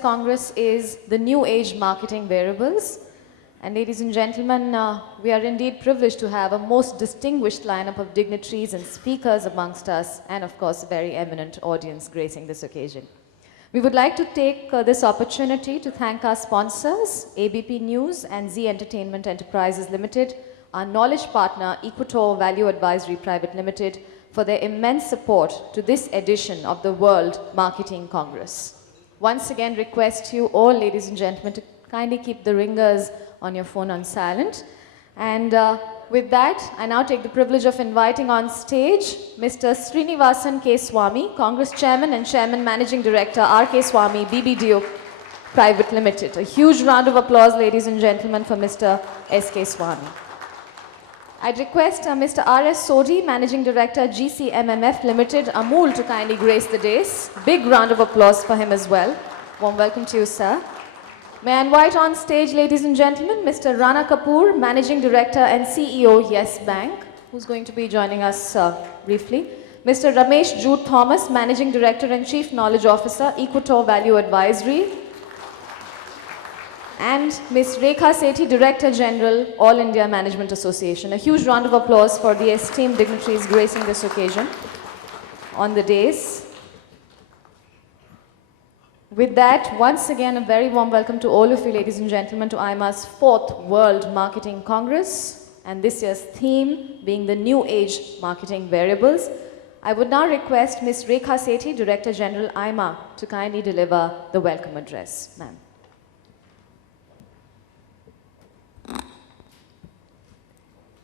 Congress is the New Age Marketing Variables. And ladies and gentlemen, we are indeed privileged to have a most distinguished lineup of dignitaries and speakers amongst us, and of course, a very eminent audience gracing this occasion. We would like to take this opportunity to thank our sponsors, ABP News and Z Entertainment Enterprises Limited, our knowledge partner, Equator Value Advisory Private Limited, for their immense support to this edition of the World Marketing Congress. Once again, request you all, ladies and gentlemen, to kindly keep the ringers on your phone on silent. And with that, I now take the privilege of inviting on stage Mr. Srinivasan K. Swamy, Congress Chairman and Chairman Managing Director, R.K. Swamy, BBDO Private Limited. A huge round of applause, ladies and gentlemen, for Mr. S.K. Swamy. I'd request Mr. R.S. Sodhi, Managing Director, GCMMF Limited, Amul, to kindly grace the dais. Big round of applause for him as well. Warm welcome to you, sir. May I invite on stage, ladies and gentlemen, Mr. Rana Kapoor, Managing Director and CEO, Yes Bank, who's going to be joining us briefly. Mr. Ramesh Jude Thomas, Managing Director and Chief Knowledge Officer, Equator Value Advisory. And Ms. Rekha Sethi, Director General, All India Management Association. A huge round of applause for the esteemed dignitaries gracing this occasion on the dais. With that, once again, a very warm welcome to all of you, ladies and gentlemen, to AIMA's 4th World Marketing Congress, and this year's theme being the New Age Marketing Variables. I would now request Ms. Rekha Sethi, Director General, AIMA, to kindly deliver the welcome address. Ma'am.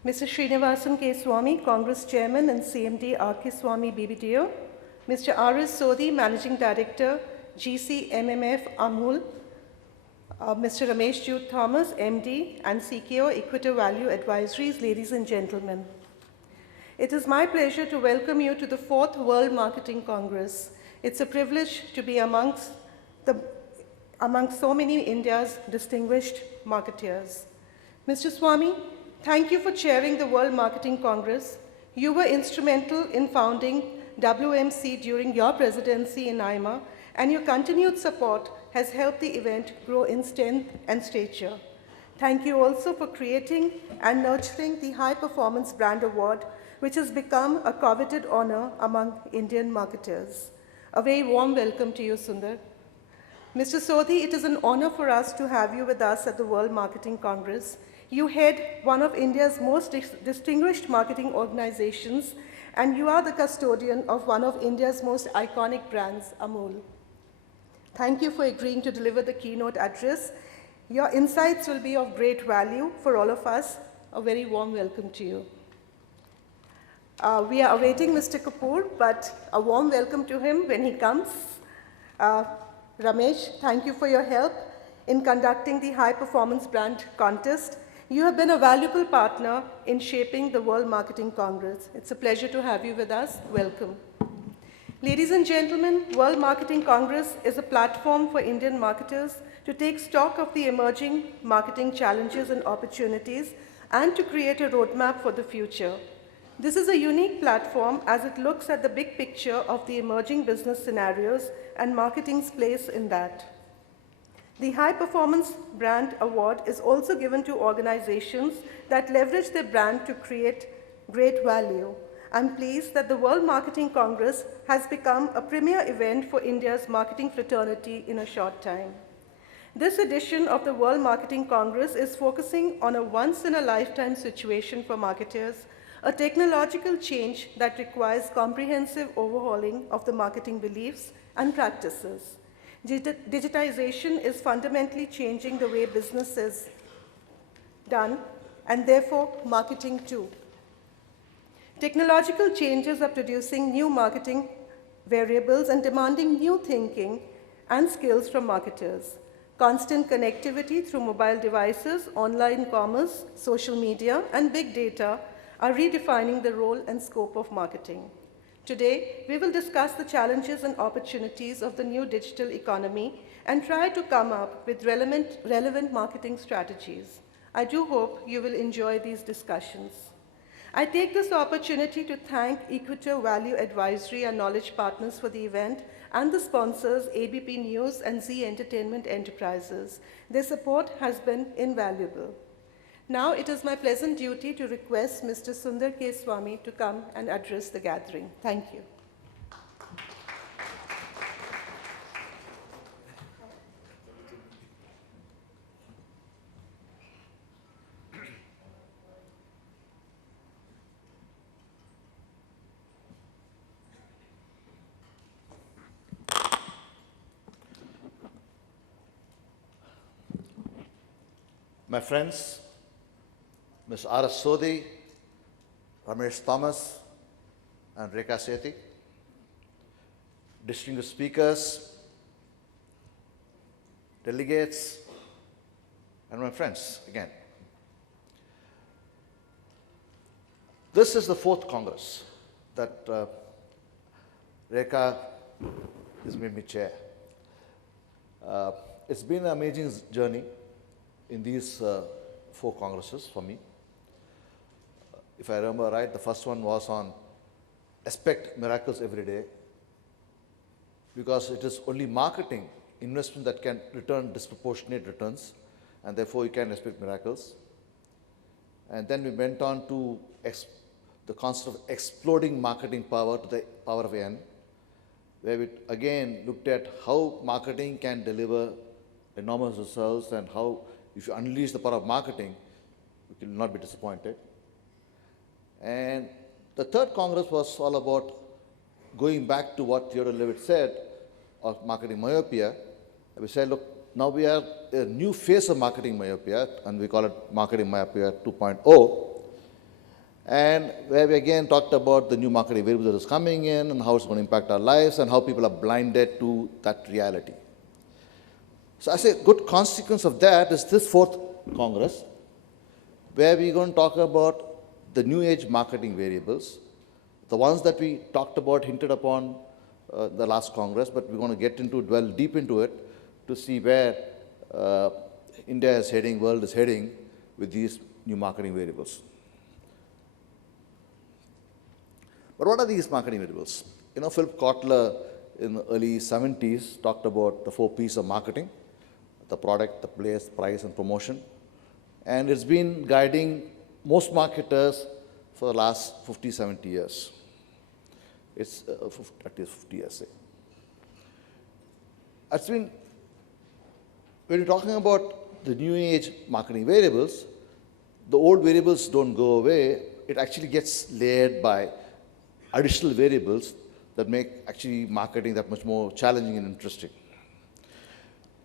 Mr. Srinivasan K. Swamy, Congress Chairman and CMD, R.K. Swamy, BBDO. Mr. R.S. Sodhi, Managing Director, GCMMF, Amul. Mr. Ramesh Jude Thomas, MD and CKO, Equator Value Advisories, ladies and gentlemen. It is my pleasure to welcome you to the 4th World Marketing Congress. It's a privilege to be amongst so many India's distinguished marketeers. Mr. Swamy, thank you for chairing the World Marketing Congress. You were instrumental in founding WMC during your presidency in AIMA, and your continued support has helped the event grow in strength and stature. Thank you also for creating and nurturing the High Performance Brand Award, which has become a coveted honor among Indian marketers. A very warm welcome to you, Sundar. Mr. Sodhi, it is an honor for us to have you with us at the World Marketing Congress. You head one of India's most distinguished marketing organizations, and you are the custodian of one of India's most iconic brands, Amul. Thank you for agreeing to deliver the keynote address. Your insights will be of great value for all of us. A very warm welcome to you. We are awaiting Mr. Kapoor, but a warm welcome to him when he comes. Ramesh, thank you for your help in conducting the High Performance Brand Contest. You have been a valuable partner in shaping the World Marketing Congress. It's a pleasure to have you with us. Welcome. Ladies and gentlemen, World Marketing Congress is a platform for Indian marketers to take stock of the emerging marketing challenges and opportunities and to create a roadmap for the future. This is a unique platform as it looks at the big picture of the emerging business scenarios and marketing's place in that. The High Performance Brand Award is also given to organizations that leverage their brand to create great value. I'm pleased that the World Marketing Congress has become a premier event for India's marketing fraternity in a short time. This edition of the World Marketing Congress is focusing on a once-in-a-lifetime situation for marketers, a technological change that requires comprehensive overhauling of the marketing beliefs and practices. Digitization is fundamentally changing the way business is done, and therefore marketing too. Technological changes are producing new marketing variables and demanding new thinking and skills from marketers. Constant connectivity through mobile devices, online commerce, social media, and big data are redefining the role and scope of marketing. Today, we will discuss the challenges and opportunities of the new digital economy and try to come up with relevant marketing strategies. I do hope you will enjoy these discussions. I take this opportunity to thank Equator Value Advisory and Knowledge Partners for the event and the sponsors ABP News and Z Entertainment Enterprises. Their support has been invaluable. Now it is my pleasant duty to request Mr. Sundar K. Swamy to come and address the gathering. Thank you. My friends, Ms. R.S. Sodhi, Ramesh Thomas, and Rekha Sethi, distinguished speakers, delegates, and my friends again. This is the fourth Congress that Rekha has made me chair. It's been an amazing journey in these four Congresses for me. If I remember right, the first one was on expect miracles every day, because it is only marketing investment that can return disproportionate returns, and therefore you can expect miracles. And then we went on to the concept of exploding marketing power to the power of N, where we again looked at how marketing can deliver enormous results and how if you unleash the power of marketing, you will not be disappointed. And the third Congress was all about going back to what Theodore Levitt said of marketing myopia. We said, look, now we are a new phase of marketing myopia, and we call it marketing myopia 2.0. And where we again talked about the new marketing variable that is coming in and how it's going to impact our lives and how people are blinded to that reality. So I say a good consequence of that is this fourth Congress, where we're going to talk about the new age marketing variables, the ones that we talked about, hinted upon the last Congress, but we're going to get into, dwell deep into it to see where India is heading, world is heading with these new marketing variables. But what are these marketing variables? You know, Philip Kotler in the early 70s talked about the 4 P's of marketing: the product, the place, price, and promotion. And it's been guiding most marketers for the last 50, 70 years. It's at least 50 years, say. It's been, when you're talking about the new age marketing variables, the old variables don't go away. It actually gets layered by additional variables that make actually marketing that much more challenging and interesting.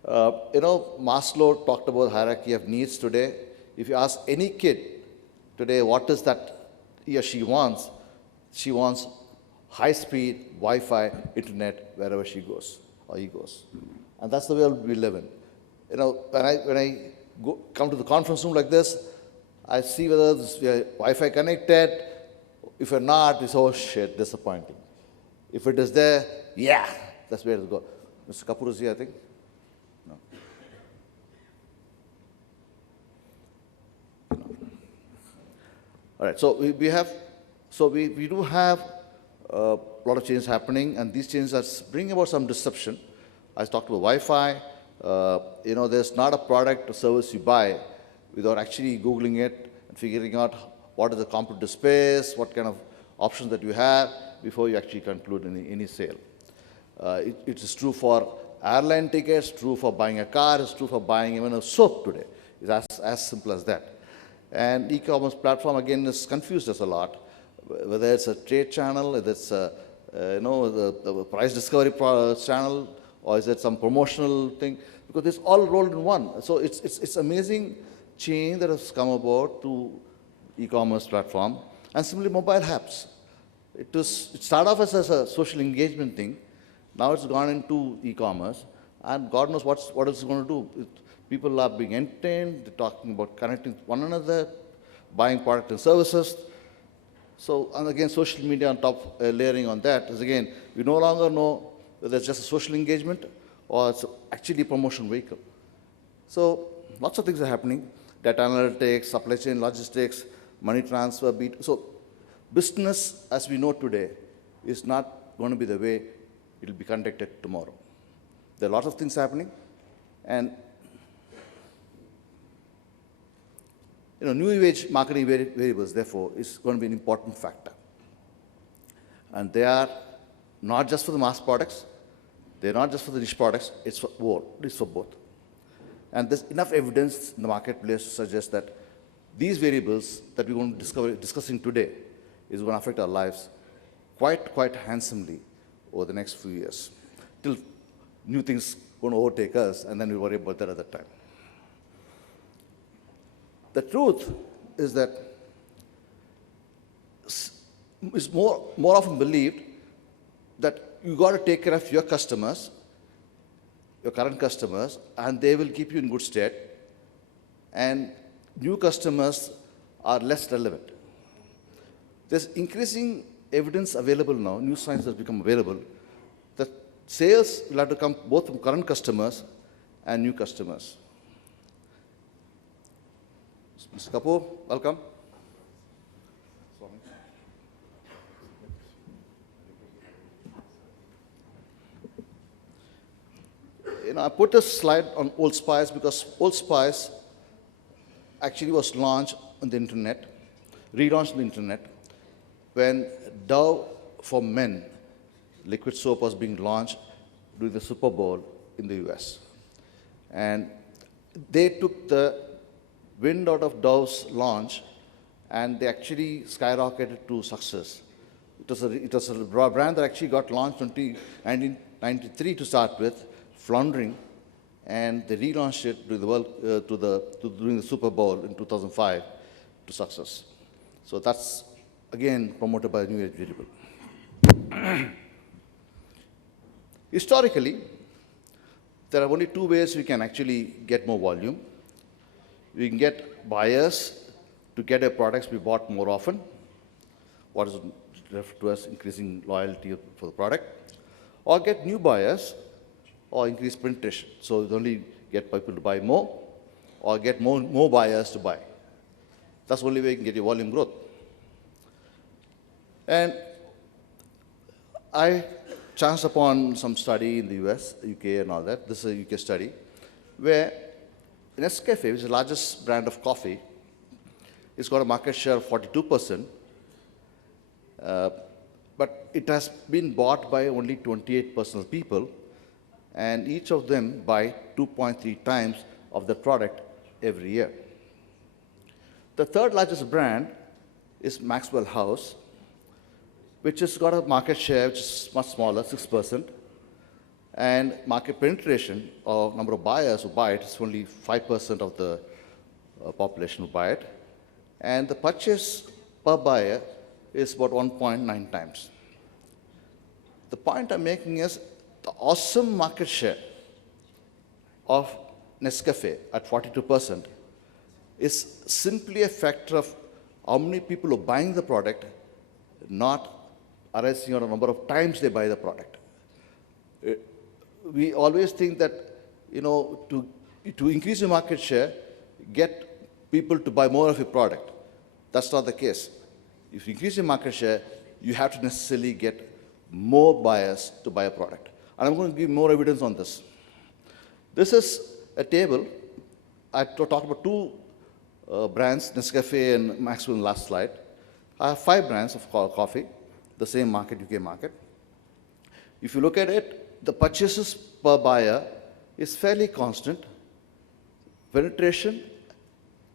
You know, Maslow talked about hierarchy of needs today. If you ask any kid today what is that he or she wants high-speed Wi-Fi internet wherever she goes or he goes. And that's the world we live in. You know, when I come to the conference room like this, I see whether this Wi-Fi connected. If you're not, it's, oh shit, disappointing. If it is there, yeah, that's where it'll go. Mr. Kapoor is here, I think. No. All right, so we do have a lot of changes happening, and these changes are bringing about some disruption. I talked about Wi-Fi. You know, there's not a product or service you buy without actually Googling it and figuring out what is the competitive space, what kind of options that you have before you actually conclude any sale. It is true for airline tickets, true for buying a car, it's true for buying even a soap today. It's as simple as that. And e-commerce platform, again, has confused us a lot, whether it's a trade channel, whether it's the price discovery channel, or is it some promotional thing, because it's all rolled in one. So it's amazing change that has come about to e-commerce platform. And similarly, mobile apps. It started off as a social engagement thing. Now it's gone into e-commerce, and God knows what it's going to do. People are being entertained, they're talking about connecting with one another, buying product and services. So, and again, social media on top, layering on that is again, we no longer know whether it's just a social engagement or it's actually a promotion vehicle. So, lots of things are happening. Data analytics, supply chain logistics, money transfer. So, business as we know today is not going to be the way it will be conducted tomorrow. There are lots of things happening, and new age marketing variables, therefore, is going to be an important factor. And they are not just for the mass products, they're not just for the niche products, it's for both. And there's enough evidence in the marketplace to suggest that these variables that we're going to discussing today is going to affect our lives quite handsomely over the next few years, till new things going to overtake us, and then we'll worry about that at that time. The truth is that it's more often believed that you got to take care of your customers, your current customers, and they will keep you in good stead, and new customers are less relevant. There's increasing evidence available now, new science has become available, that sales will have to come both from current customers and new customers. Mr. Kapoor, welcome. I put a slide on Old Spice because Old Spice actually was launched on the internet, relaunched on the internet, when Dove for Men liquid soap was being launched during the Super Bowl in the US. And they took the wind out of Dove's launch, and they actually skyrocketed to success. It was a brand that actually got launched in 1993 to start with, floundering, and they relaunched it during the Super Bowl in 2005 to success. So that's, again, promoted by the New Age variable. Historically, there are only two ways we can actually get more volume. We can get buyers to get our products be bought more often, what is referred to as increasing loyalty for the product, or get new buyers, or increase penetration. So you only get people to buy more, or get more buyers to buy. That's the only way you can get your volume growth. And I chanced upon some study in the US, UK, and all that. This is a UK study, where Nescafe, which is the largest brand of coffee, it's got a market share of 42%, but it has been bought by only 28% of people, and each of them buy 2.3 times of the product every year. The third largest brand is Maxwell House, which has got a market share which is much smaller, 6%, and market penetration or number of buyers who buy it is only 5% of the population who buy it, and the purchase per buyer is about 1.9 times. The point I'm making is the awesome market share of Nescafe at 42% is simply a factor of how many people are buying the product, not arising on a number of times they buy the product. We always think that, to increase your market share, get people to buy more of your product. That's not the case. If you increase your market share, you have to necessarily get more buyers to buy a product. And I'm going to give more evidence on this. This is a table. I talked about two brands, Nescafe and Maxwell in the last slide. I have 5 brands of coffee, the same market, UK market. If you look at it, the purchases per buyer is fairly constant. Penetration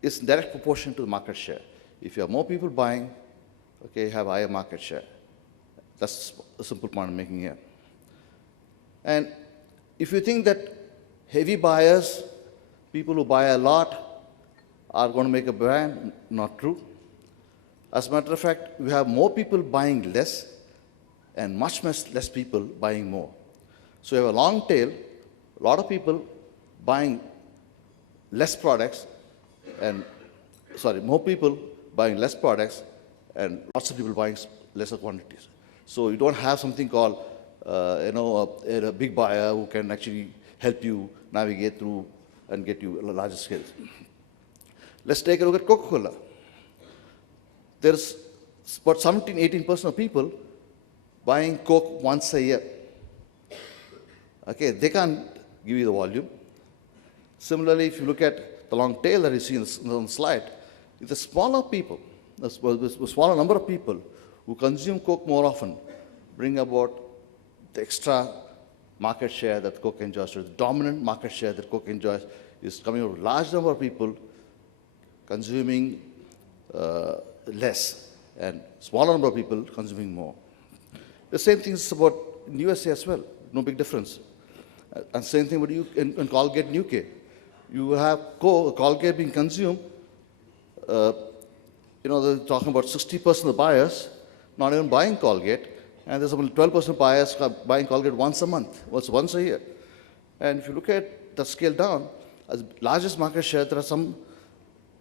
is in direct proportion to the market share. If you have more people buying, you have higher market share. That's a simple point I'm making here. And if you think that heavy buyers, people who buy a lot, are going to make a brand, not true. As a matter of fact, we have more people buying less and much less people buying more. So you have a long tail, a lot of people buying less products, more people buying less products, and lots of people buying lesser quantities. So you don't have something called, a big buyer who can actually help you navigate through and get you a larger scale. Let's take a look at Coca-Cola. There's about 17-18% of people buying Coke once a year. Okay, they can't give you the volume. Similarly, if you look at the long tail that you see on the slide, it's a smaller people, a smaller number of people who consume Coke more often bring about the extra market share that Coke enjoys. So the dominant market share that Coke enjoys is coming out of a large number of people consuming less and smaller number of people consuming more. The same thing is about in USA as well, no big difference. And same thing with you in Colgate in UK. You have Colgate being consumed, they're talking about 60% of the buyers not even buying Colgate, and there's about 12% buyers buying Colgate once a month, once a year. And if you look at the scale down, as largest market share, there are some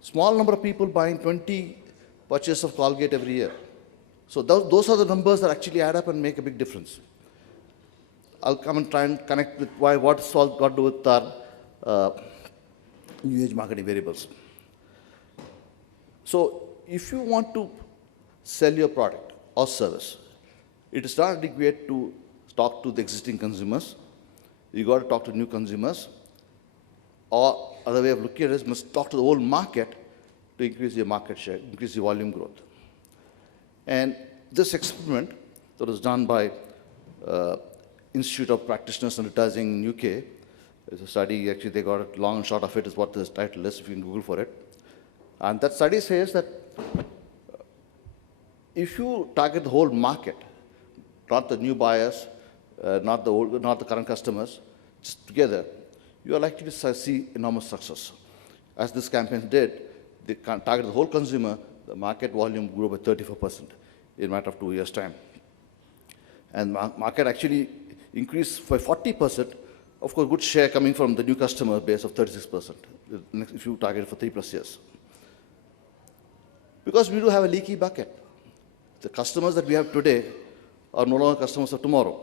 small number of people buying 20 purchases of Colgate every year. So those are the numbers that actually add up and make a big difference. I'll come and try and connect with what's all got to do with our new age marketing variables. So if you want to sell your product or service, it is not adequate to talk to the existing consumers. You got to talk to new consumers. Or other way of looking at it is must talk to the whole market to increase your market share, increase your volume growth. And this experiment that was done by Institute of Practitioners in Advertising in UK, it's a study, actually they got it long and short of it is what the title is, if you can Google for it. And that study says that if you target the whole market, not the new buyers, not the current customers, just together, you are likely to see enormous success. As this campaign did, they targeted the whole consumer, the market volume grew by 34% in a matter of 2 years' time. And market actually increased by 40%, of course, good share coming from the new customer base of 36%, if you target it for 3+ years. Because we do have a leaky bucket. The customers that we have today are no longer customers of tomorrow.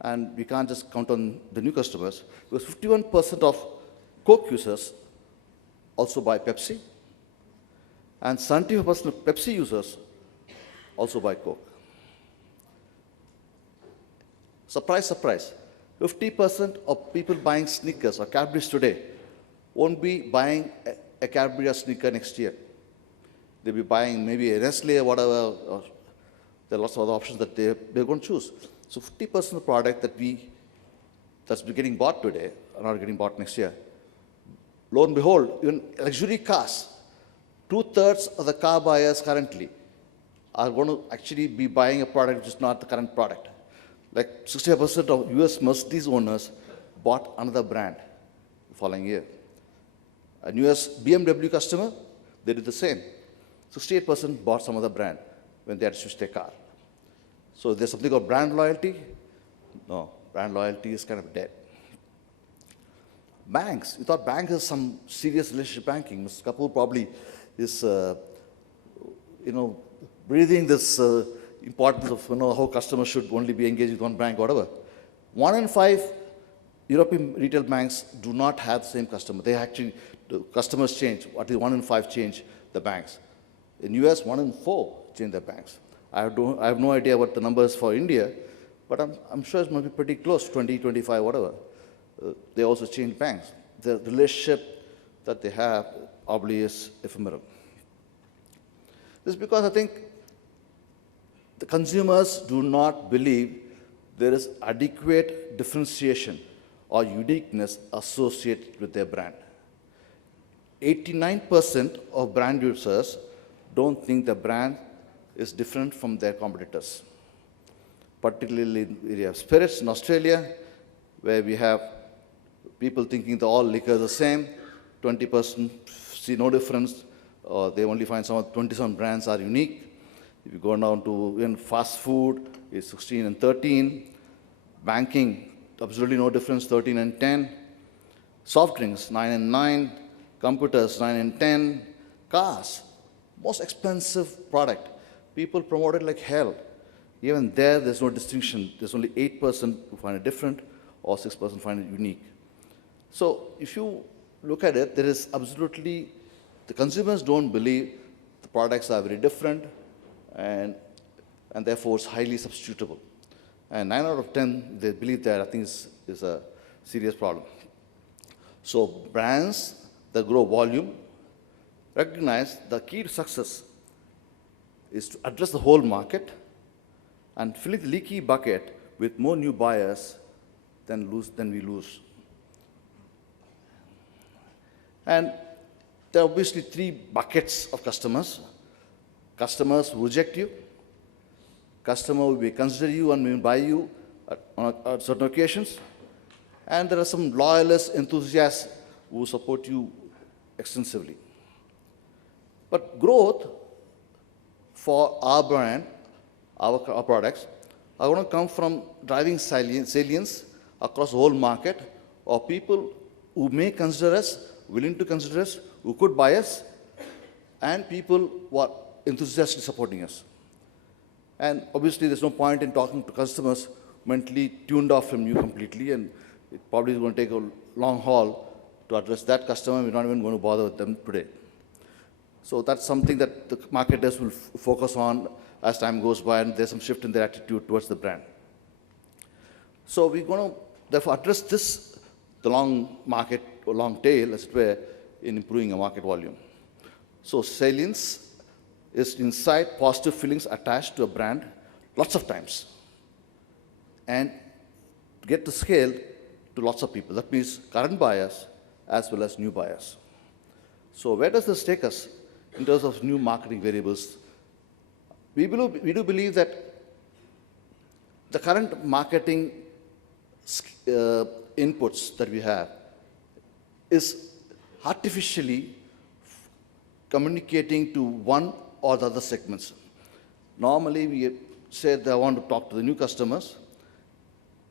And we can't just count on the new customers, because 51% of Coke users also buy Pepsi, and 75% of Pepsi users also buy Coke. Surprise, surprise, 50% of people buying Snickers or Cadbury's today won't be buying a Cadbury or Snicker next year. They'll be buying maybe a Nestle or whatever, or there are lots of other options that they're going to choose. So 50% of the product that's getting bought today are not getting bought next year. Lo and behold, even luxury cars, 2/3 of the car buyers currently are going to actually be buying a product which is not the current product. Like 65% of US Mercedes owners bought another brand the following year. A US BMW customer, they did the same. 68% bought some other brand when they had to switch their car. So there's something called brand loyalty. No, brand loyalty is kind of dead. Banks, you thought banks is some serious relationship banking. Mr. Kapoor probably is, breathing this importance of how customers should only be engaged with one bank, whatever. 1 in 5 European retail banks do not have the same customer. They actually, the customers change. At least 1 in 5 change the banks. In US, 1 in 4 change their banks. I have no idea what the number is for India, but I'm sure it must be pretty close, 20, 25, whatever. They also change banks. The relationship that they have probably is ephemeral. This is because I think the consumers do not believe there is adequate differentiation or uniqueness associated with their brand. 89% of brand users don't think the brand is different from their competitors. Particularly in the area of spirits in Australia, where we have people thinking that all liquor is the same, 20% see no difference, or they only find some 27 brands are unique. If you go down to even fast food, it's 16 and 13. Banking, absolutely no difference, 13 and 10. Soft drinks, 9 and 9. Computers, 9 and 10. Cars, most expensive product. People promote it like hell. Even there's no distinction. There's only 8% who find it different, or 6% find it unique. So if you look at it, there is absolutely, the consumers don't believe the products are very different, and therefore it's highly substitutable. And 9 out of 10, they believe that. I think it's is a serious problem. So brands that grow volume recognize the key to success is to address the whole market and fill the leaky bucket with more new buyers than we lose. And there are obviously three buckets of customers. Customers who reject you, customer who will consider you and will buy you on certain occasions, and there are some loyalists, enthusiasts who support you extensively. But growth for our brand, our products, are going to come from driving salience across the whole market, or people who may consider us, willing to consider us, who could buy us, and people who are enthusiastically supporting us. And obviously, there's no point in talking to customers mentally tuned off from you completely, and it probably is going to take a long haul to address that customer. We're not even going to bother with them today. So that's something that the marketers will focus on as time goes by, and there's some shift in their attitude towards the brand. So we're going to therefore address this, the long market, or long tail, as it were, in improving our market volume. So salience is insight, positive feelings attached to a brand lots of times, and get to scale to lots of people. That means current buyers as well as new buyers. So where does this take us in terms of new marketing variables? We do believe that the current marketing inputs that we have is artificially communicating to one or the other segments. Normally, we say that I want to talk to the new customers,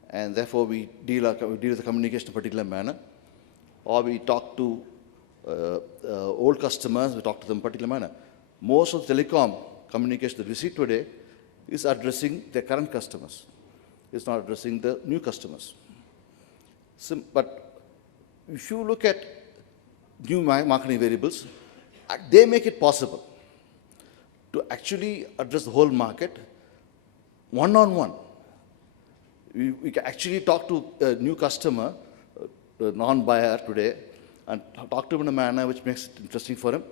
and therefore we deal with the communication in a particular manner. Or we talk to old customers, we talk to them in a particular manner. Most of the telecom communication that we see today is addressing their current customers. It's not addressing the new customers. But if you look at new marketing variables, they make it possible to actually address the whole market one-on-one. We can actually talk to a new customer, a non-buyer today, and talk to him in a manner which makes it interesting for him.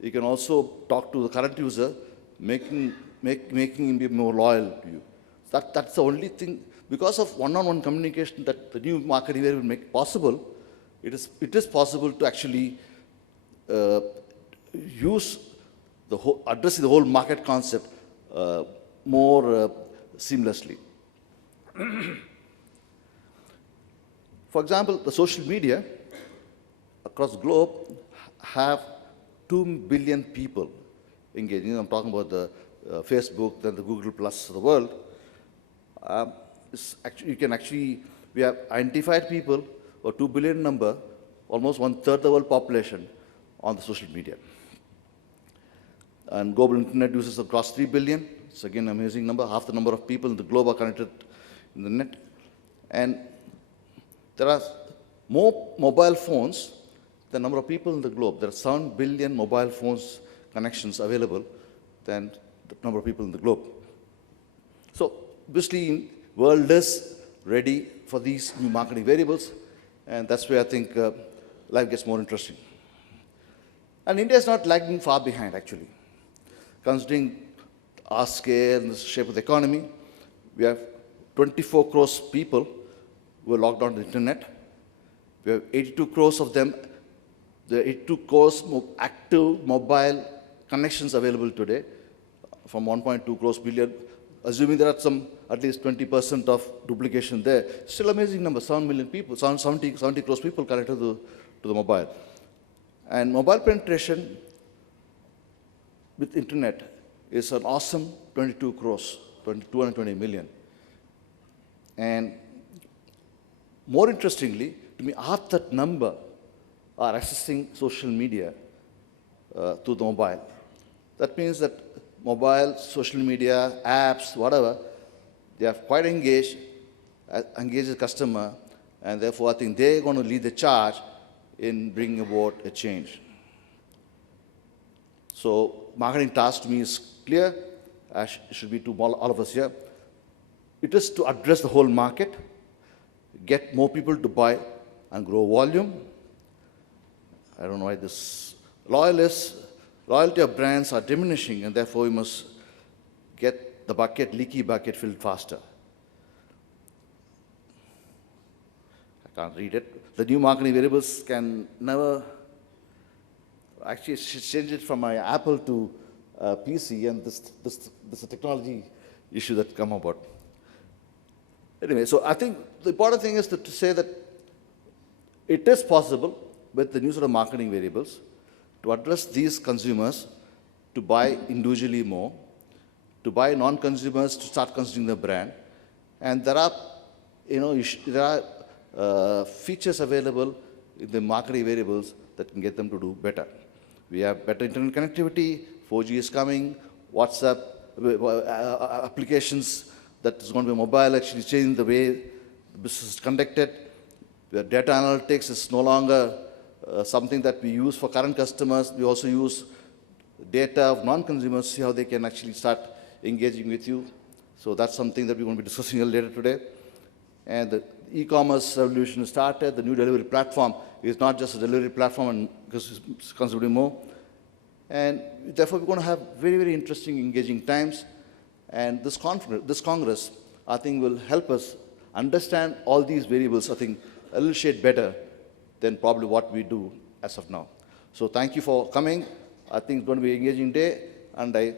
You can also talk to the current user, making him be more loyal to you. That's the only thing. Because of one-on-one communication that the new marketing variable will make possible, it is possible to actually use addressing the whole market concept more seamlessly. For example, the social media across the globe have 2 billion people engaging. I'm talking about the Facebook, then the Google Plus of the world. We have identified people, or 2 billion number, almost 1/3 of the world population on the social media. And global internet users across 3 billion. It's again an amazing number. Half the number of people in the globe are connected in the net. And there are more mobile phones than number of people in the globe. There are 7 billion mobile phones connections available than the number of people in the globe. So obviously, the world is ready for these new marketing variables, and that's where I think life gets more interesting. And India is not lagging far behind, actually. Considering our scale and the shape of the economy, we have 24 crores people who are logged on to the internet. We have 82 crores of them. There are 82 crores active mobile connections available today from 1.2 crores billion. Assuming there are at least 20% of duplication there, still amazing number, 7 million people, 70 crores people connected to the mobile. And mobile penetration with internet is an awesome 22 crores, 220 million. And more interestingly, to me, half that number are accessing social media through the mobile. That means that mobile, social media, apps, whatever, they are quite engaged the customer, and therefore I think they're going to lead the charge in bringing about a change. So marketing task to me is clear, as it should be to all of us here. It is to address the whole market, get more people to buy and grow volume. I don't know why this loyalty of brands are diminishing, and therefore we must get the leaky bucket filled faster. I can't read it. The new marketing variables can never, actually change it from my Apple to PC, and this is a technology issue that come about. Anyway, so I think the important thing is to say that it is possible with the new sort of marketing variables to address these consumers to buy individually more, to buy non-consumers to start consuming the brand, and there are, features available in the marketing variables that can get them to do better. We have better internet connectivity, 4G is coming, WhatsApp applications that is going to be mobile, actually changing the way the business is conducted. Where data analytics is no longer something that we use for current customers. We also use data of non-consumers, see how they can actually start engaging with you. So that's something that we're going to be discussing a little later today. And the e-commerce revolution has started. The new delivery platform is not just a delivery platform, and because it's consuming more. And therefore, we're going to have very, very interesting, engaging times. And this Congress, I think, will help us understand all these variables, I think, a little shade better than probably what we do as of now. So thank you for coming. I think it's going to be an engaging day, and I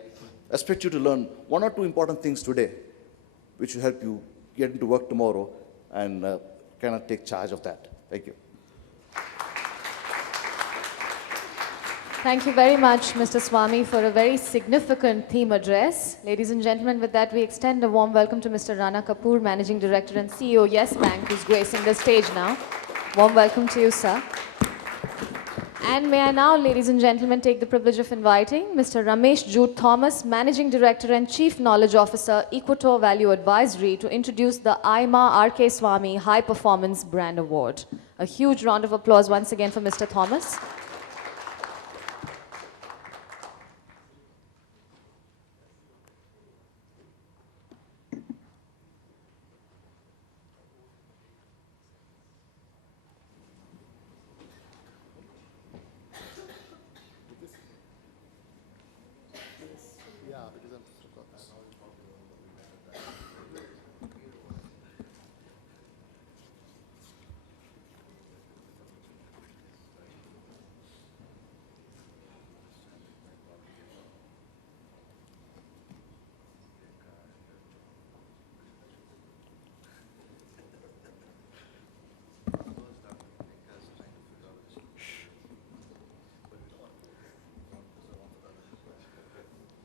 expect you to learn one or two important things today, which will help you get into work tomorrow and kind of take charge of that. Thank you. Thank you very much, Mr. Swami, for a very significant theme address. Ladies and gentlemen, with that, we extend a warm welcome to Mr. Rana Kapoor, Managing Director and CEO, Yes Bank, who's gracing the stage now. Warm welcome to you, sir. And may I now, ladies and gentlemen, take the privilege of inviting Mr. Ramesh Jude Thomas, Managing Director and Chief Knowledge Officer, Equator Value Advisory, to introduce the AIMA RK Swami High Performance Brand Award. A huge round of applause once again for Mr. Thomas.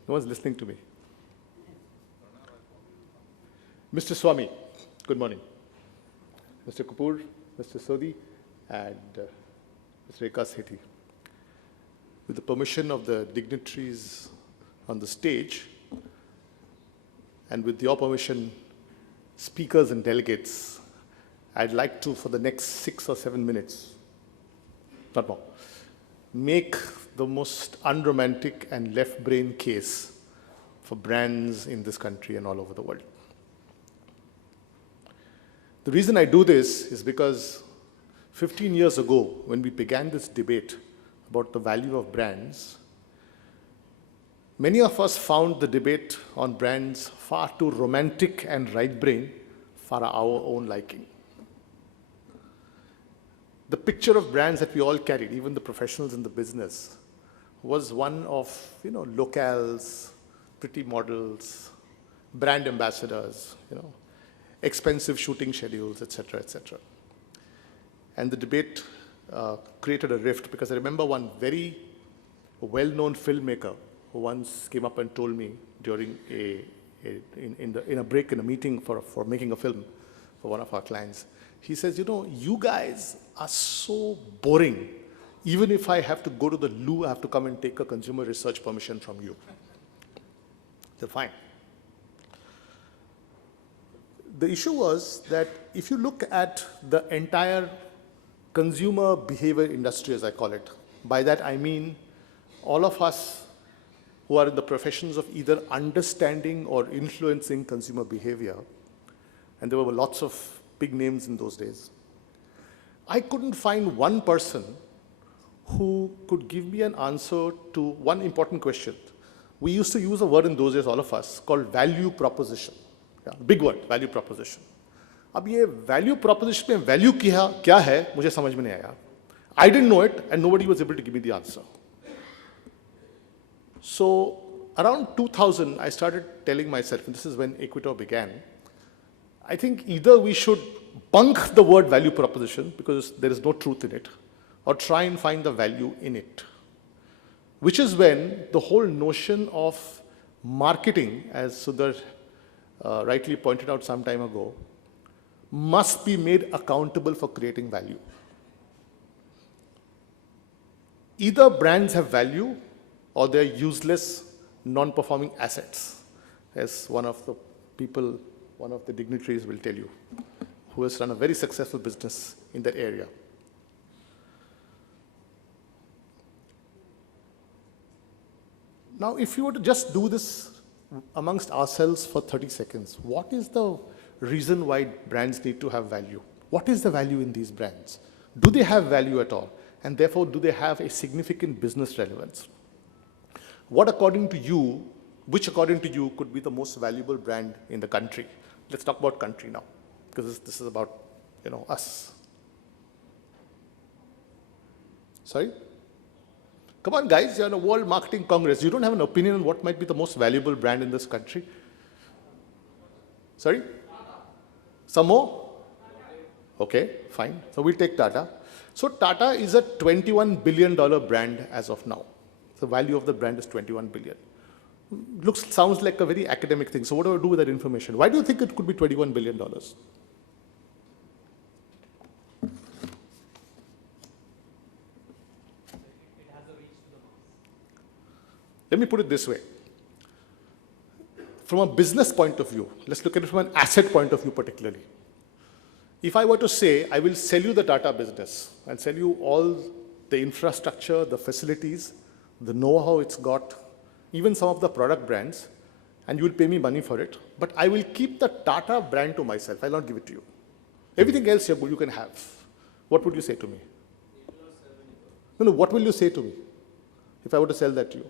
No one's listening to me. Mr. Swami, good morning. Mr. Kapoor, Mr. Sodhi, and Mr. Eka Sethi. With the permission of the dignitaries on the stage, and with your permission, speakers and delegates, I'd like to, for the next 6 or 7 minutes, not more, make the most unromantic and left-brain case for brands in this country and all over the world. The reason I do this is because 15 years ago, when we began this debate about the value of brands, many of us found the debate on brands far too romantic and right-brain for our own liking. The picture of brands that we all carried, even the professionals in the business, was one of, locales, pretty models, brand ambassadors, expensive shooting schedules, etc., etc. And the debate created a rift, because I remember one very well-known filmmaker who once came up and told me during in a break in a meeting for making a film for one of our clients. He says, you guys are so boring. Even if I have to go to the loo, I have to come and take a consumer research permission from you. They're fine. The issue was that if you look at the entire consumer behavior industry, as I call it, by that I mean all of us who are in the professions of either understanding or influencing consumer behavior, and there were lots of big names in those days. I couldn't find one person who could give me an answer to one important question. We used to use a word in those days, all of us, called value proposition. Yeah, big word, value proposition. अब ये value proposition में value क्या है मुझे समझ में नहीं आया. I didn't know it and nobody was able to give me the answer. So around 2000, I started telling myself, and this is when Equitor began, I think either we should bunk the word value proposition because there is no truth in it, or try and find the value in it. Which is when the whole notion of marketing, as Sudhir rightly pointed out some time ago, must be made accountable for creating value. Either brands have value or they're useless, non-performing assets, as one of the people, one of the dignitaries will tell you, who has run a very successful business in that area. Now, if you were to just do this amongst ourselves for 30 seconds, what is the reason why brands need to have value? What is the value in these brands? Do they have value at all? And therefore, do they have a significant business relevance? What, according to you, which according to you could be the most valuable brand in the country? Let's talk about country now, because this is about, us. Sorry? Come on, guys, you're in a World Marketing Congress. You don't have an opinion on what might be the most valuable brand in this country? Sorry? Some more? Okay, fine. So we'll take Tata. So Tata is a $21 billion brand as of now. The value of the brand is 21 billion. Sounds like a very academic thing. So what do I do with that information? Why do you think it could be $21 billion? Let me put it this way. From a business point of view, let's look at it from an asset point of view particularly. If I were to say, I will sell you the Tata business and sell you all the infrastructure, the facilities, the know-how it's got, even some of the product brands, and you will pay me money for it, but I will keep the Tata brand to myself. I'll not give it to you. Everything else you can have. What would you say to me? No, what will you say to me if I were to sell that to you?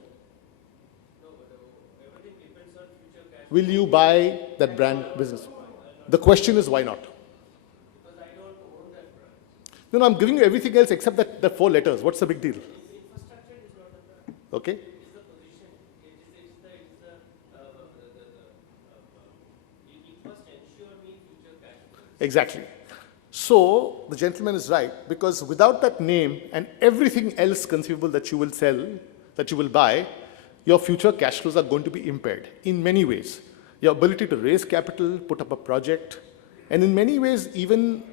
Will you buy that brand business? The question is, why not? Because I don't own that brand. No, I'm giving you everything else except the 4 letters. What's the big deal? Infrastructure is not the brand. Okay. It is the position. It must ensure me future cash flows. Exactly. So the gentleman is right, because without that name and everything else conceivable that you will sell, that you will buy, your future cash flows are going to be impaired in many ways. Your ability to raise capital, put up a project, and in many ways even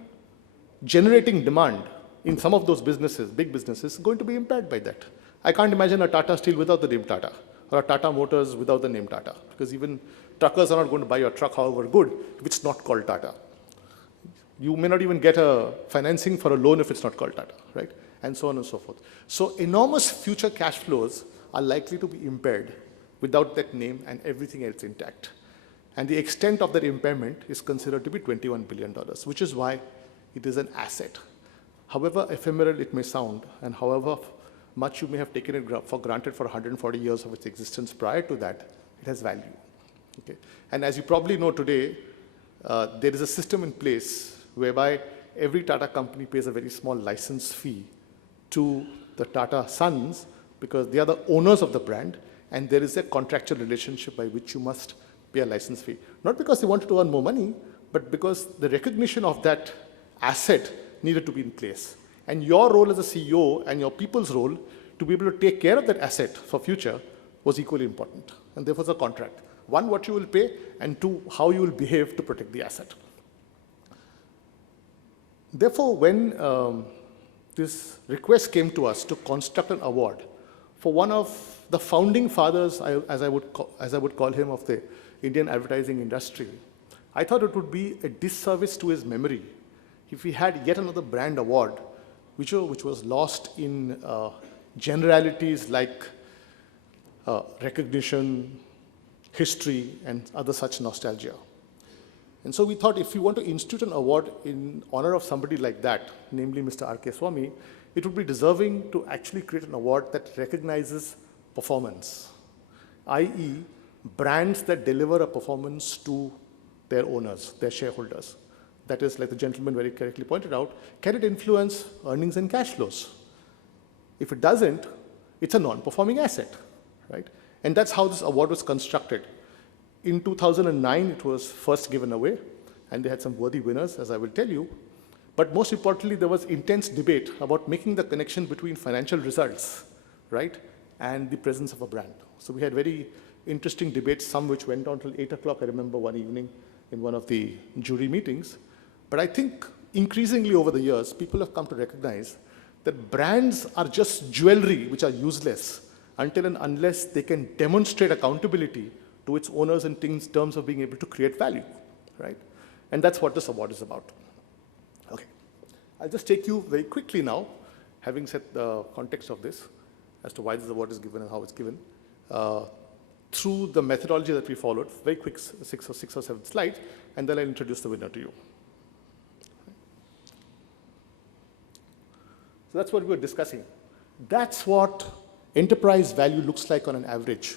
generating demand in some of those businesses, big businesses, is going to be impaired by that. I can't imagine a Tata Steel without the name Tata, or a Tata Motors without the name Tata, because even truckers are not going to buy your truck, however good, if it's not called Tata. You may not even get a financing for a loan if it's not called Tata, right? And so on and so forth. So enormous future cash flows are likely to be impaired without that name and everything else intact. And the extent of that impairment is considered to be $21 billion, which is why it is an asset. However ephemeral it may sound, and however much you may have taken it for granted for 140 years of its existence prior to that, it has value. Okay? And as you probably know today, there is a system in place whereby every Tata company pays a very small license fee to the Tata sons, because they are the owners of the brand, and there is a contractual relationship by which you must pay a license fee. Not because they wanted to earn more money, but because the recognition of that asset needed to be in place. And your role as a CEO and your people's role to be able to take care of that asset for future was equally important. And therefore, it's a contract. One, what you will pay, and two, how you will behave to protect the asset. Therefore, when this request came to us to construct an award for one of the founding fathers, as I would call him, of the Indian advertising industry, I thought it would be a disservice to his memory if we had yet another brand award, which was lost in generalities like recognition, history, and other such nostalgia. And so we thought if we want to institute an award in honor of somebody like that, namely Mr. R.K. Swamy, it would be deserving to actually create an award that recognizes performance, i.e. brands that deliver a performance to their owners, their shareholders. That is, like the gentleman very correctly pointed out, can it influence earnings and cash flows? If it doesn't, it's a non-performing asset, right? And that's how this award was constructed. In 2009, it was first given away, and they had some worthy winners, as I will tell you. But most importantly, there was intense debate about making the connection between financial results, right, and the presence of a brand. So we had very interesting debates, some which went on till 8 o'clock, I remember one evening in one of the jury meetings. But I think increasingly over the years, people have come to recognize that brands are just jewelry which are useless until and unless they can demonstrate accountability to its owners in terms of being able to create value, right? And that's what this award is about. Okay, I'll just take you very quickly now, having set the context of this, as to why this award is given and how it's given, through the methodology that we followed, very quick, six or 7 slides, and then I'll introduce the winner to you. So that's what we were discussing. That's what enterprise value looks like on an average.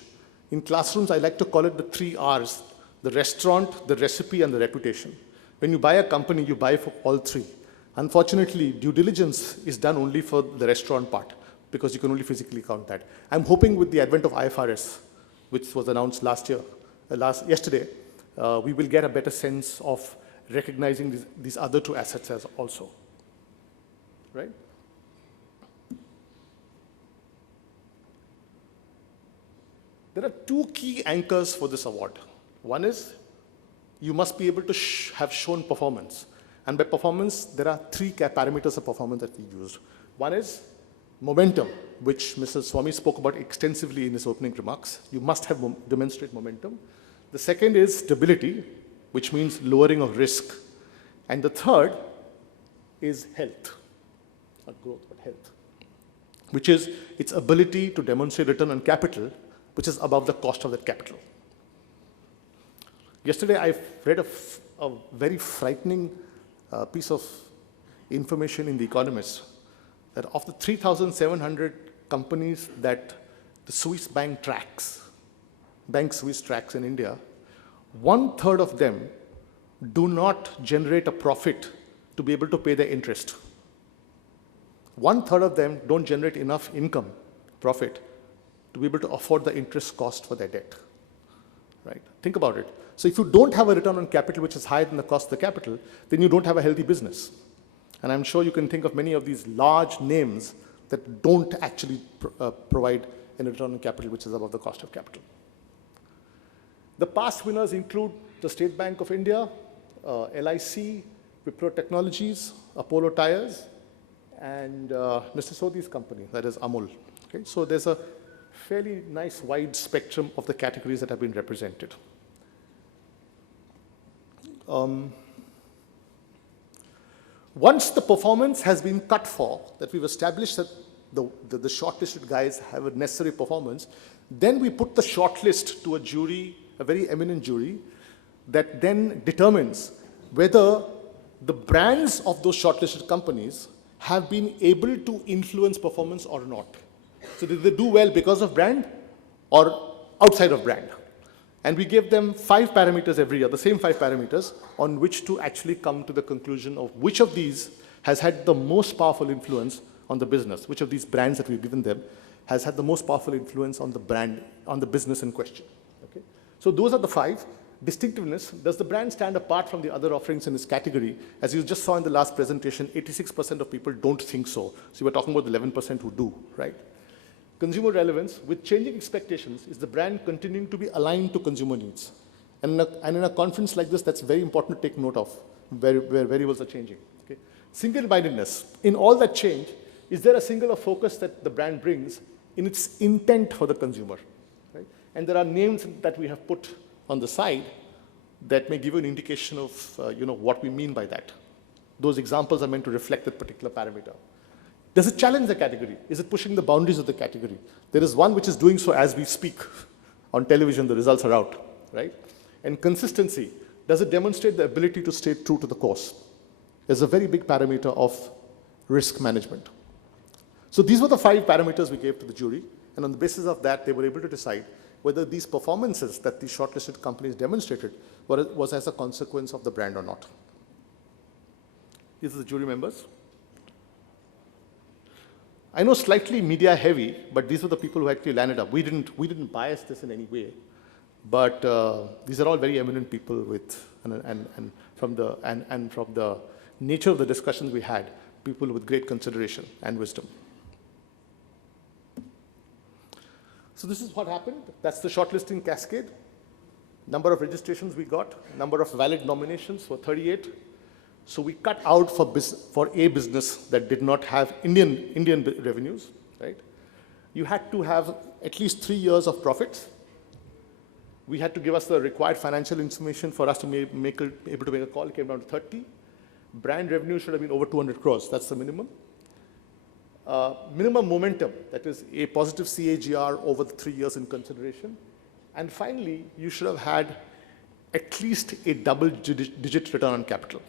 In classrooms, I like to call it the 3 R's, the restaurant, the recipe, and the reputation. When you buy a company, you buy for all 3. Unfortunately, due diligence is done only for the restaurant part, because you can only physically count that. I'm hoping with the advent of IFRS, which was announced yesterday, we will get a better sense of recognizing these other 2 assets as also, right? There are 2 key anchors for this award. One is you must be able to have shown performance. And by performance, there are 3 parameters of performance that we used. One is momentum, which Mr. Swamy spoke about extensively in his opening remarks. You must have demonstrate momentum. The second is stability, which means lowering of risk. And the third is health, not growth, but health, which is its ability to demonstrate return on capital, which is above the cost of that capital. Yesterday, I read a very frightening piece of information in The Economist, that of the 3,700 companies that the Swiss bank tracks, Bank Swiss tracks in India, 1/3 of them do not generate a profit to be able to pay their interest. 1/3 of them don't generate enough income, profit, to be able to afford the interest cost for their debt, right? Think about it. So if you don't have a return on capital which is higher than the cost of the capital, then you don't have a healthy business. And I'm sure you can think of many of these large names that don't actually provide a return on capital which is above the cost of capital. The past winners include the State Bank of India, LIC, Wipro Technologies, Apollo Tyres, and Mr. Sodhi's company, that is Amul. Okay? So there's a fairly nice wide spectrum of the categories that have been represented. Once the performance has been cut for, that we've established that the shortlisted guys have a necessary performance, then we put the shortlist to a jury, a very eminent jury, that then determines whether the brands of those shortlisted companies have been able to influence performance or not. So did they do well because of brand or outside of brand? And we gave them 5 parameters every year, the same 5 parameters, on which to actually come to the conclusion of which of these has had the most powerful influence on the business, which of these brands that we've given them has had the most powerful influence on the brand, on the business in question. Okay? So those are the 5. Distinctiveness, does the brand stand apart from the other offerings in this category? As you just saw in the last presentation, 86% of people don't think so. So we're talking about the 11% who do, right? Consumer relevance, with changing expectations, is the brand continuing to be aligned to consumer needs? And in a conference like this, that's very important to take note of, where variables are changing. Okay? Single-mindedness, in all that change, is there a singular focus that the brand brings in its intent for the consumer? Right? And there are names that we have put on the side that may give you an indication of what we mean by that. Those examples are meant to reflect that particular parameter. Does it challenge the category? Is it pushing the boundaries of the category? There is one which is doing so as we speak. On television, the results are out, right? And consistency. Does it demonstrate the ability to stay true to the course? Is a very big parameter of risk management. So these were the 5 parameters we gave to the jury, and on the basis of that, they were able to decide whether these performances that the shortlisted companies demonstrated was as a consequence of the brand or not. These are the jury members. I know slightly media heavy, but these were the people who actually landed up. We didn't bias this in any way, but these are all very eminent people with, and from the nature of the discussions we had, people with great consideration and wisdom. So this is what happened. That's the shortlisting cascade. Number of registrations we got, number of valid nominations were 38. So we cut out for a business that did not have Indian revenues, right? You had to have at least 3 years of profits. We had to give us the required financial information for us to able to make a call. It came down to 30. Brand revenue should have been over 200 crores. That's the minimum. Minimum momentum, that is a positive CAGR over the 3 years in consideration. And finally, you should have had at least a double-digit return on capital,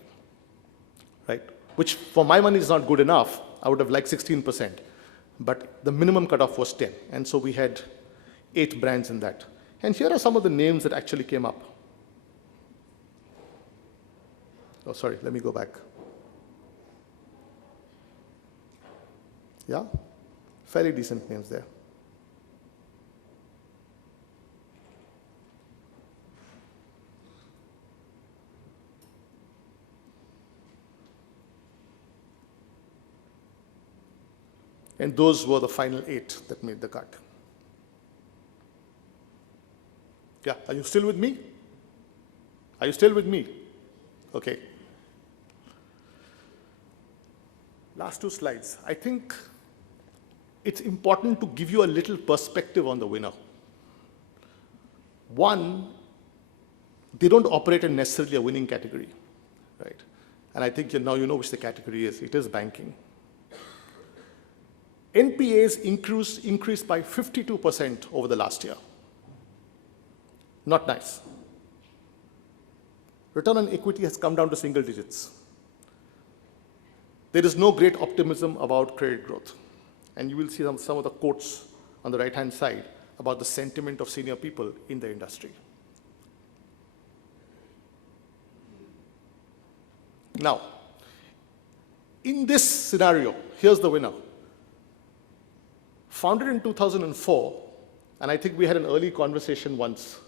right? Which for my money is not good enough. I would have liked 16%, but the minimum cutoff was 10. And so we had 8 brands in that. And here are some of the names that actually came up. Oh, sorry, let me go back. Yeah, fairly decent names there. And those were the final 8 that made the cut. Yeah, are you still with me? Are you still with me? Okay. Last 2 slides. I think it's important to give you a little perspective on the winner. One, they don't operate in necessarily a winning category, right? And I think now you know which the category is. It is banking. NPAs increased by 52% over the last year. Not nice. Return on equity has come down to single digits. There is no great optimism about credit growth. And you will see some of the quotes on the right-hand side about the sentiment of senior people in the industry. Now, in this scenario, here's the winner. Founded in 2004, and I think we had an early conversation once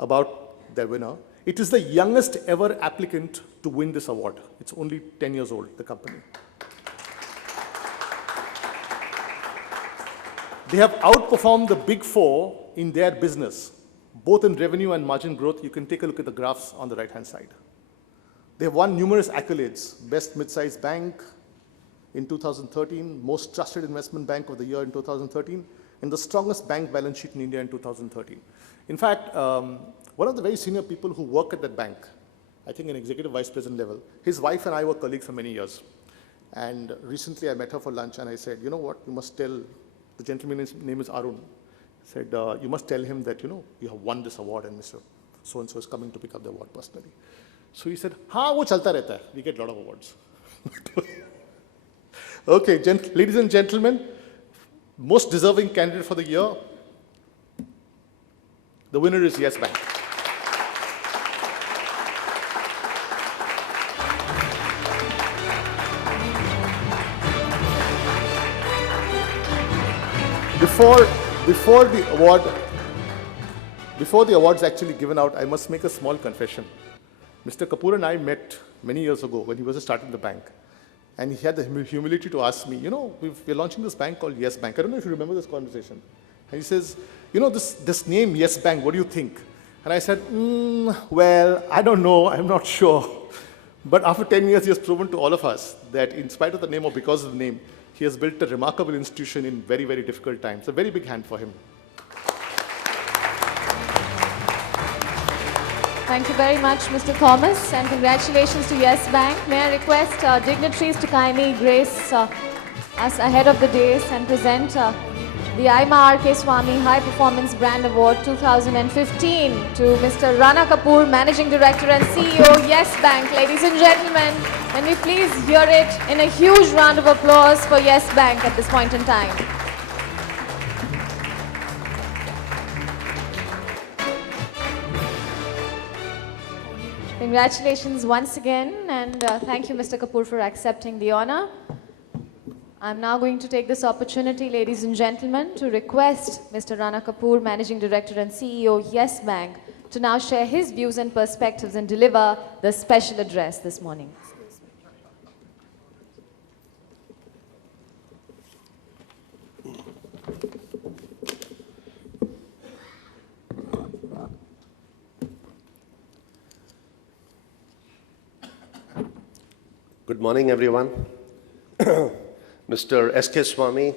about their winner. It is the youngest ever applicant to win this award. It's only 10 years old, the company. They have outperformed the big 4 in their business, both in revenue and margin growth. You can take a look at the graphs on the right-hand side. They have won numerous accolades: Best Mid-Sized Bank in 2013, Most Trusted Investment Bank of the Year in 2013, and the strongest bank balance sheet in India in 2013. In fact, one of the very senior people who work at that bank, I think an executive vice president level, his wife and I were colleagues for many years. And recently I met her for lunch and I said, you know what, you must tell, the gentleman's name is Arun. I said, you must tell him that, you have won this award and Mr. So-and-so is coming to pick up the award personally. So he said, हाँ वो चलता रहता है. We get a lot of awards. Okay, ladies and gentlemen, most deserving candidate for the year, the winner is Yes Bank. Before the award's actually given out, I must make a small confession. Mr. Kapoor and I met many years ago when he was starting the bank. And he had the humility to ask me, we're launching this bank called Yes Bank. I don't know if you remember this conversation. And he says, this name, Yes Bank, what do you think? And I said, well, I don't know, I'm not sure. But after 10 years, he has proven to all of us that in spite of the name or because of the name, he has built a remarkable institution in very, very difficult times. A very big hand for him. Thank you very much, Mr. Thomas, and congratulations to Yes Bank. May I request dignitaries to kindly grace us ahead of the dais and present the AIMA R.K. Swamy High Performance Brand Award 2015 to Mr. Rana Kapoor, Managing Director and CEO, Yes Bank. Ladies and gentlemen, can we please hear it in a huge round of applause for Yes Bank at this point in time. Congratulations once again, and thank you, Mr. Kapoor, for accepting the honor. I'm now going to take this opportunity, ladies and gentlemen, to request Mr. Rana Kapoor, Managing Director and CEO, Yes Bank, to now share his views and perspectives and deliver the special address this morning. Good morning, everyone. Mr. S.K. Swamy,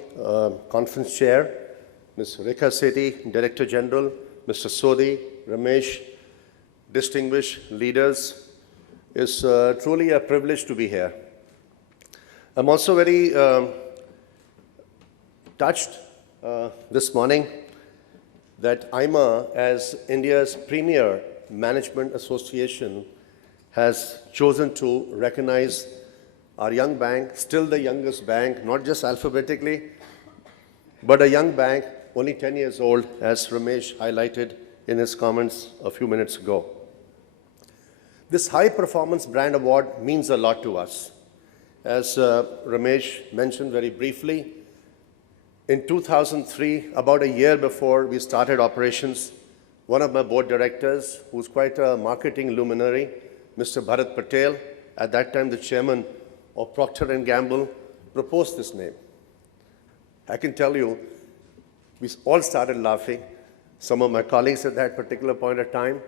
Conference Chair, Ms. Rekha Sethi, Director General, Mr. Sodhi, Ramesh, distinguished leaders, it's truly a privilege to be here. I'm also very touched this morning that AIMA, as India's premier management association, has chosen to recognize our young bank, still the youngest bank, not just alphabetically, but a young bank, only 10 years old, as Ramesh highlighted in his comments a few minutes ago. This high performance brand award means a lot to us. As Ramesh mentioned very briefly, in 2003, about a year before we started operations, one of my board directors, who's quite a marketing luminary, Mr. Bharat Patel, at that time the chairman of Procter & Gamble, proposed this name. I can tell you, we all started laughing, some of my colleagues at that particular point of time,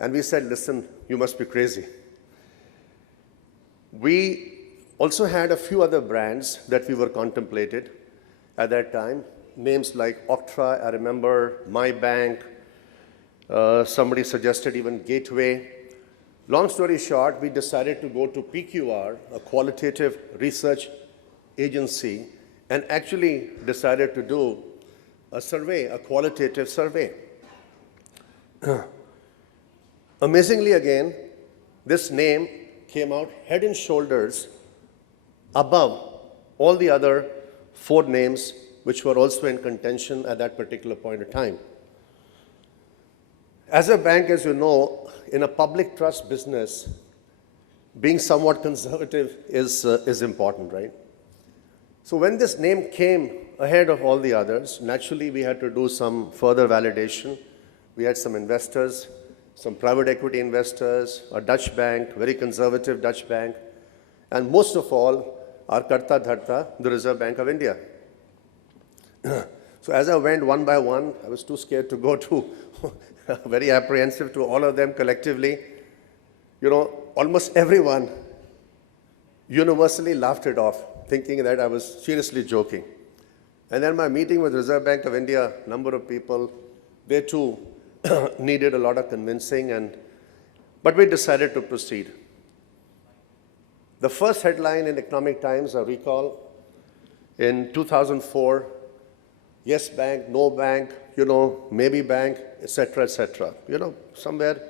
and we said, listen, you must be crazy. We also had a few other brands that we were contemplated at that time, names like Octra, I remember, My Bank, somebody suggested even Gateway. Long story short, we decided to go to PQR, a qualitative research agency, and actually decided to do a survey, a qualitative survey. Amazingly again, this name came out head and shoulders above all the other 4 names which were also in contention at that particular point of time. As a bank, as you know, in a public trust business, being somewhat conservative is important, right? So when this name came ahead of all the others, naturally we had to do some further validation. We had some investors, some private equity investors, a Dutch bank, very conservative Dutch bank, and most of all, our Karta Dharta, the Reserve Bank of India. So as I went one by one, I was too scared to go to very apprehensive to all of them collectively. You know, almost everyone universally laughed it off, thinking that I was seriously joking. And then my meeting with Reserve Bank of India, a number of people, they too needed a lot of convincing, but we decided to proceed. The first headline in Economic Times, I recall, in 2004, Yes Bank, No Bank, you know, maybe bank, etc., etc. You know, somewhere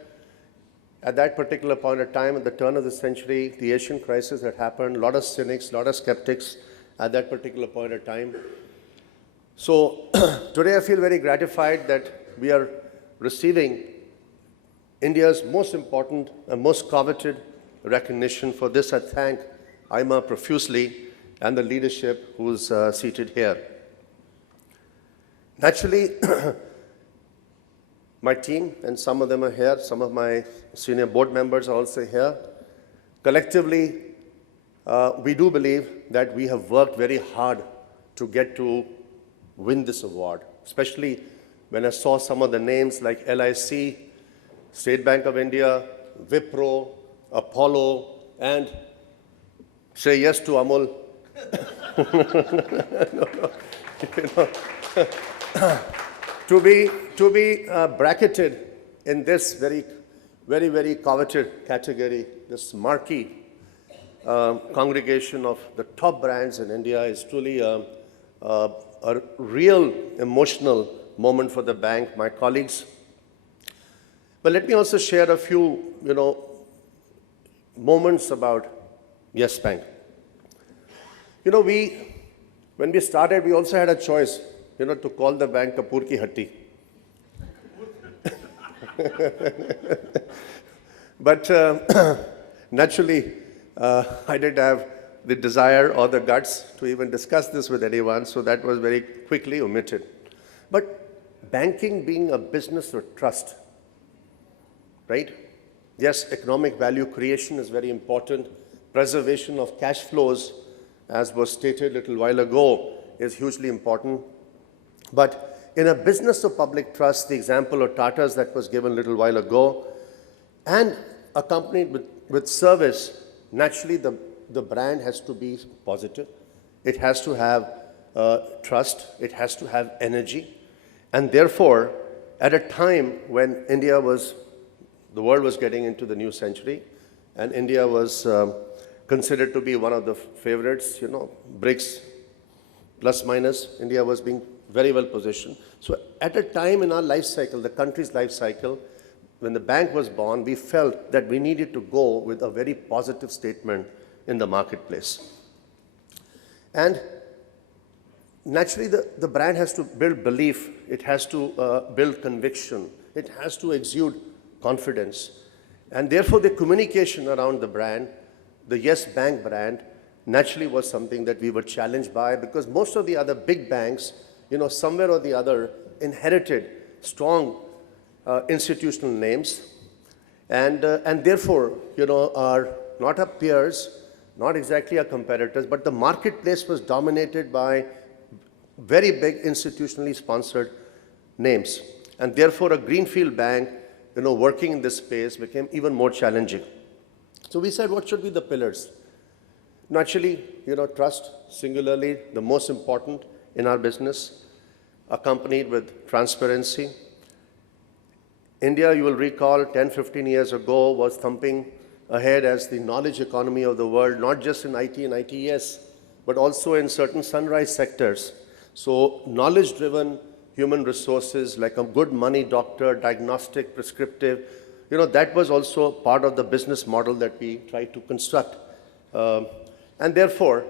at that particular point of time, at the turn of the century, the Asian crisis had happened, a lot of cynics, a lot of skeptics at that particular point of time. So today I feel very gratified that we are receiving India's most important and most coveted recognition. For this, I thank AIMA profusely and the leadership who's seated here. Naturally, my team, and some of them are here, some of my senior board members are also here. Collectively, we do believe that we have worked very hard to get to win this award, especially when I saw some of the names like LIC, State Bank of India, Wipro, Apollo, and say yes to Amul. To be bracketed in this very coveted category, this marquee congregation of the top brands in India is truly a real emotional moment for the bank, my colleagues. But let me also share a few, moments about Yes Bank. When we started, we also had a choice, to call the bank Kapoor Ki Hatti. But naturally, I didn't have the desire or the guts to even discuss this with anyone, so that was very quickly omitted. But banking being a business of trust, right? Yes, economic value creation is very important. Preservation of cash flows, as was stated a little while ago, is hugely important. But in a business of public trust, the example of Tata's that was given a little while ago, and accompanied with service, naturally the brand has to be positive. It has to have trust. It has to have energy. And therefore, at a time when the world was getting into the new century, and India was considered to be one of the favorites, BRICS plus minus, India was being very well positioned. So at a time in our life cycle, the country's life cycle, when the bank was born, we felt that we needed to go with a very positive statement in the marketplace. And naturally, the brand has to build belief. It has to build conviction. It has to exude confidence. And therefore, the communication around the brand, the Yes Bank brand, naturally was something that we were challenged by, because most of the other big banks, somewhere or the other, inherited strong institutional names, and therefore, are not our peers, not exactly our competitors, but the marketplace was dominated by very big institutionally sponsored names. And therefore, a greenfield bank, working in this space became even more challenging. So we said, what should be the pillars? Naturally, trust, singularly the most important in our business, accompanied with transparency. India, you will recall, 10, 15 years ago, was thumping ahead as the knowledge economy of the world, not just in IT and ITES, but also in certain sunrise sectors. So knowledge-driven human resources, like a good money doctor, diagnostic, prescriptive, that was also part of the business model that we tried to construct. And therefore,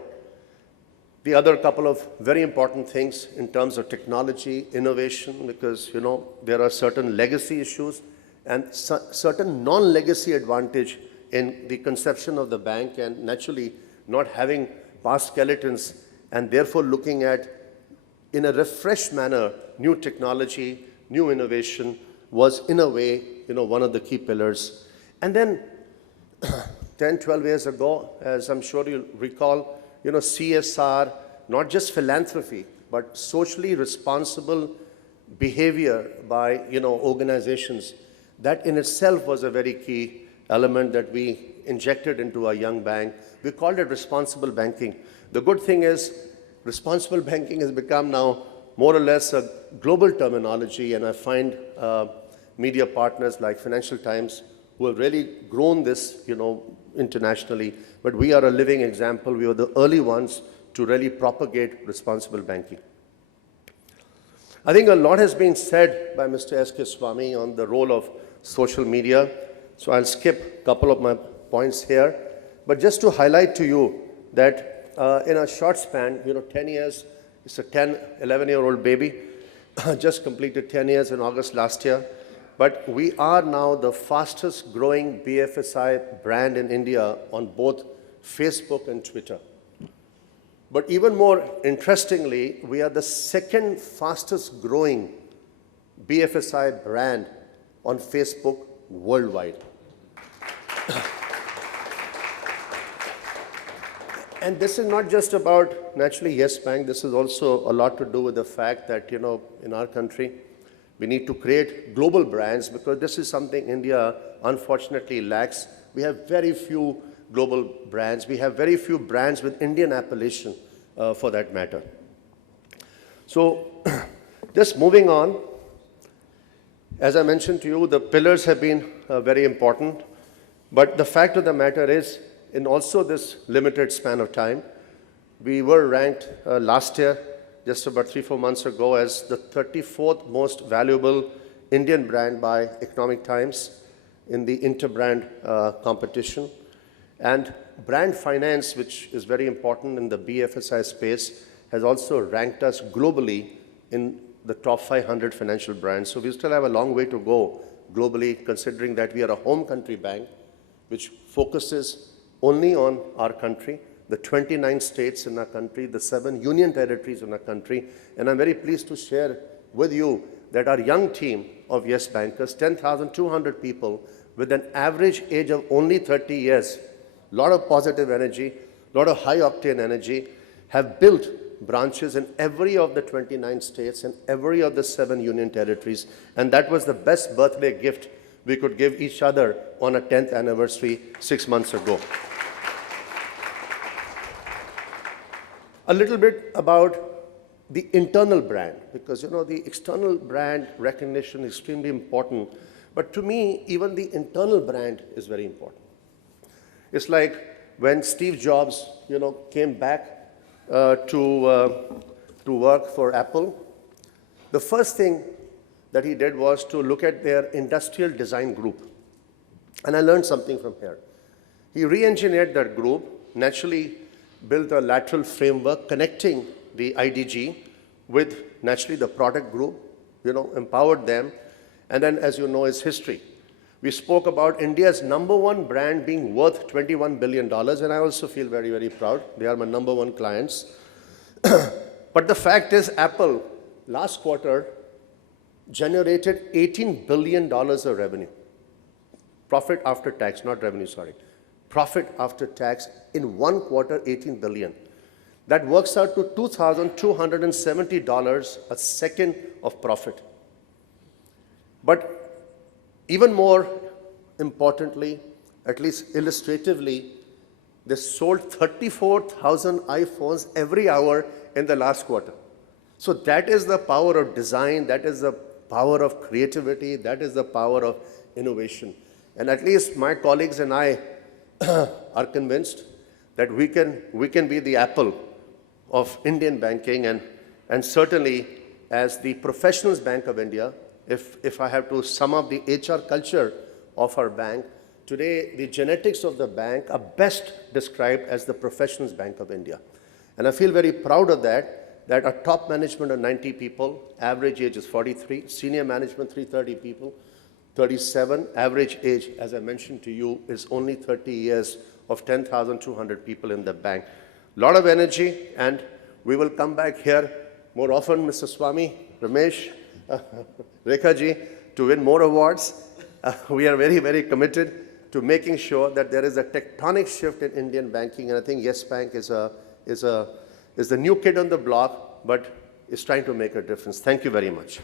the other couple of very important things in terms of technology, innovation, because, there are certain legacy issues and certain non-legacy advantage in the conception of the bank, and naturally not having past skeletons, and therefore looking at, in a refreshed manner, new technology, new innovation was, in a way, one of the key pillars. And then 10, 12 years ago, as I'm sure you'll recall, CSR, not just philanthropy, but socially responsible behavior by, organizations, that in itself was a very key element that we injected into our young bank. We called it responsible banking. The good thing is, responsible banking has become now more or less a global terminology, and I find media partners like Financial Times who have really grown this, internationally. But we are a living example. We were the early ones to really propagate responsible banking. I think a lot has been said by Mr. S.K. Swamy on the role of social media, so I'll skip a couple of my points here. But just to highlight to you that in a short span, 10 years, it's a 10, 11-year-old baby, just completed 10 years in August last year. But we are now the fastest growing BFSI brand in India on both Facebook and Twitter. But even more interestingly, we are the second fastest growing BFSI brand on Facebook worldwide. And this is not just about, naturally, Yes Bank. This is also a lot to do with the fact that, in our country, we need to create global brands, because this is something India unfortunately lacks. We have very few global brands. We have very few brands with Indian appellation, for that matter. So just moving on, as I mentioned to you, the pillars have been very important. But the fact of the matter is, in also this limited span of time, we were ranked last year just about 3-4 months ago as the 34th most valuable Indian brand by Economic Times in the interbrand competition. And brand finance, which is very important in the BFSI space, has also ranked us globally in the top 500 financial brands. So we still have a long way to go globally, considering that we are a home country bank, which focuses only on our country, the 29 states in our country, the 7 union territories in our country. And I'm very pleased to share with you that our young team of Yes Bankers, 10,200 people with an average age of only 30 years, a lot of positive energy, a lot of high octane energy, have built branches in every of the 29 states and every of the 7 union territories. And that was the best birthday gift we could give each other on a 10th anniversary 6 months ago. A little bit about the internal brand, because the external brand recognition is extremely important, but to me, even the internal brand is very important. It's like when Steve Jobs, came back to work for Apple, the first thing that he did was to look at their industrial design group. And I learned something from here. He re-engineered that group, naturally built a lateral framework connecting the IDG with naturally the product group, empowered them. And then, as you know, is history. We spoke about India's #1 brand being worth $21 billion, and I also feel very, very proud. They are my #1 clients. But the fact is, Apple, last quarter, generated $18 billion of revenue. Profit after tax, not revenue, sorry. Profit after tax in one quarter, $18 billion. That works out to $2,270 a second of profit. But even more importantly, at least illustratively, they sold 34,000 iPhones every hour in the last quarter. So that is the power of design, that is the power of creativity, that is the power of innovation. And at least my colleagues and I are convinced that we can be the Apple of Indian banking, and certainly as the Professionals Bank of India, if I have to sum up the HR culture of our bank, today the genetics of the bank are best described as the Professionals Bank of India. And I feel very proud of that our top management are 90 people, average age is 43, senior management 330 people, 37, average age, as I mentioned to you, is only 30 years of 10,200 people in the bank. A lot of energy, and we will come back here more often, Mr. Swami, Ramesh, Rekha ji, to win more awards. We are very, very committed to making sure that there is a tectonic shift in Indian banking, and I think Yes Bank is the new kid on the block, but is trying to make a difference. Thank you very much.